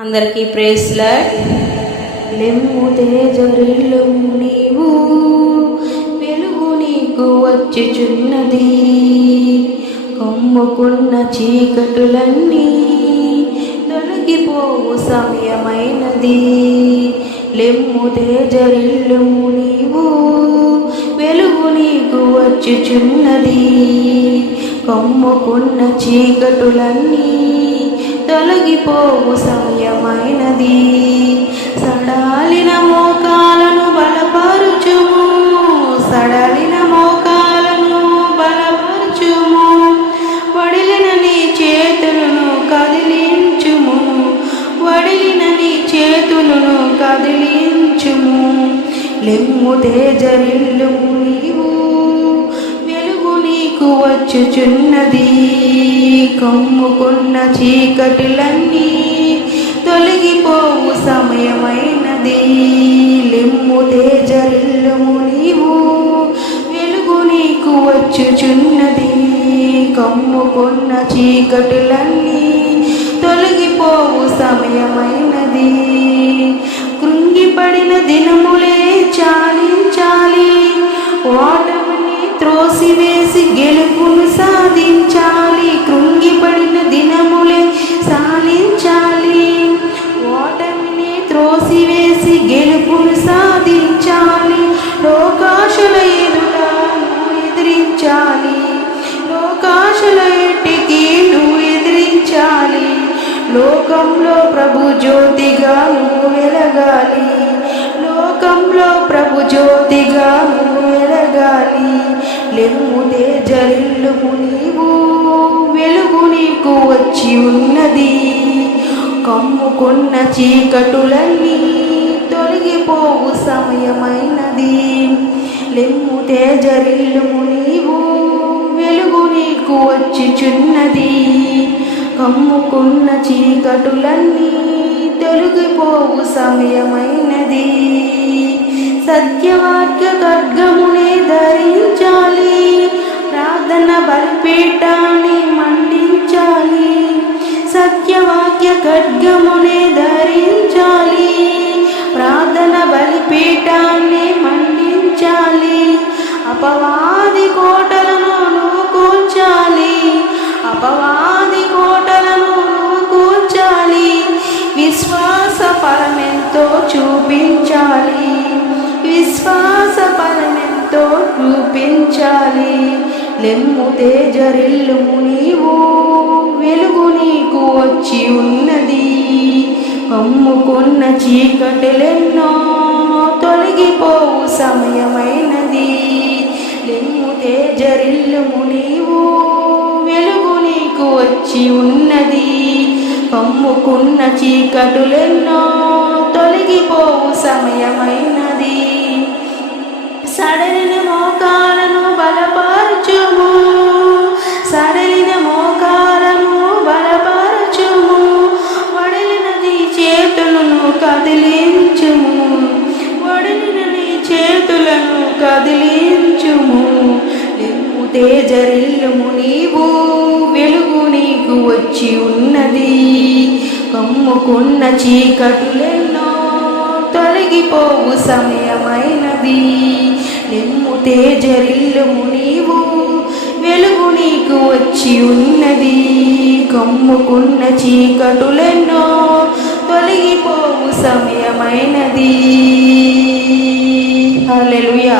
అందరికీ ప్రేస్లర్ లెమ్ము తేజరిల్లు నీవు వెలుగు నీకు వచ్చుచున్నది. కమ్ముకున్న చీకటులన్నీ తొలగిపోవు సమయమైనది. లెమ్ము తేజరిల్లు నీవు వెలుగు నీకు వచ్చుచున్నది. కమ్ముకున్న చీకటులన్నీ తొలగిపోవు సమయమైనది. సడాలిన మోకాలను బలపరుచుము. సడలిన మోకాలను బలపరుచుము. వడిలిన నీ చేతులను కదిలించుము. వడిలిన నీ చేతులను కదిలించుము. లెమ్ము తేజరిల్లు నీవు. నీకు వచ్చుచున్నది. కమ్ముకున్న చీకటిలన్నీ తొలగిపోవు సమయమైనది. లెమ్ము తేజరిల్లుము నీవు వెలుగు నీకు వచ్చుచున్నది. కమ్ముకున్న చీకటిలన్నీ తొలగిపోవు సమయమైనది. కృంగిపడిన దినములే చాలించాలి ఓటమిని త్రోసివే గెలుపును సాధించాలి. కృంగిపడిన దినములే సాధించాలి. ఓటమిని త్రోసివేసి గెలుపును సాధించాలి. లోకాశుల ఎదుట నువ్వు ఎదిరించాలి. లోకాశుల ఎట్టికి నువ్వు ఎదిరించాలి. లోకంలో ప్రభు జ్యోతిగా నువ్వు వెలగాలి. లెమ్ము తేజరిల్లుము నీవు. వెలుగు నీకు వచ్చి ఉన్నది. కమ్ముకున్న చీకటులన్నీ తొలగిపోవు సమయమైనది. లెమ్ము తేజరిల్లుము నీవు. వెలుగు నీకు వచ్చిచున్నది కమ్ముకున్న చీకటులన్నీ తొలగిపోవు సమయమైనది. సత్యవాక్య ఖడ్గము ప్రార్థన బలిపీఠాన్ని మండించాలి. సత్యవాక్య ఖడ్గమునే ధరించాలి. ప్రార్థన బలిపీఠాన్ని మండించాలి. అపవాది కోటలను కూల్చాలి అపవాది కోటలను కూల్చాలి విశ్వాస పరమెంతో చూపించాలి. విశ్వాస పరమెంతో చూపించాలి. లెమ్ము తేజరిల్లుము నీవు వెలుగు నీకు వచ్చి ఉన్నది. కమ్ముకున్న చీకటిలెన్నో తొలగిపోవు సమయమైనది. లెమ్ము తేజరిల్లుము నీవు వెలుగు నీకు వచ్చి ఉన్నది. కమ్ముకున్న చీకటులెన్నో తొలగిపోవు సమయమైనది. సడలిన మోకాలను బలపా చేతులను కదిలించుము. వడిలినది చేతులను కదిలించుము. నిమ్ము తేజరిల్లుము నీవు వెలుగు నీకు వచ్చి ఉన్నది. కమ్ముకున్న చీకటులెన్నో తొలగిపోవు సమయమైనది. నిమ్ము తేజరిల్లుము నీవు వెలుగు నీకు వచ్చి ఉన్నది. కమ్ముకున్న చీకటులెన్నో తొలగిపోవు సమయమైనది హల్లెలూయా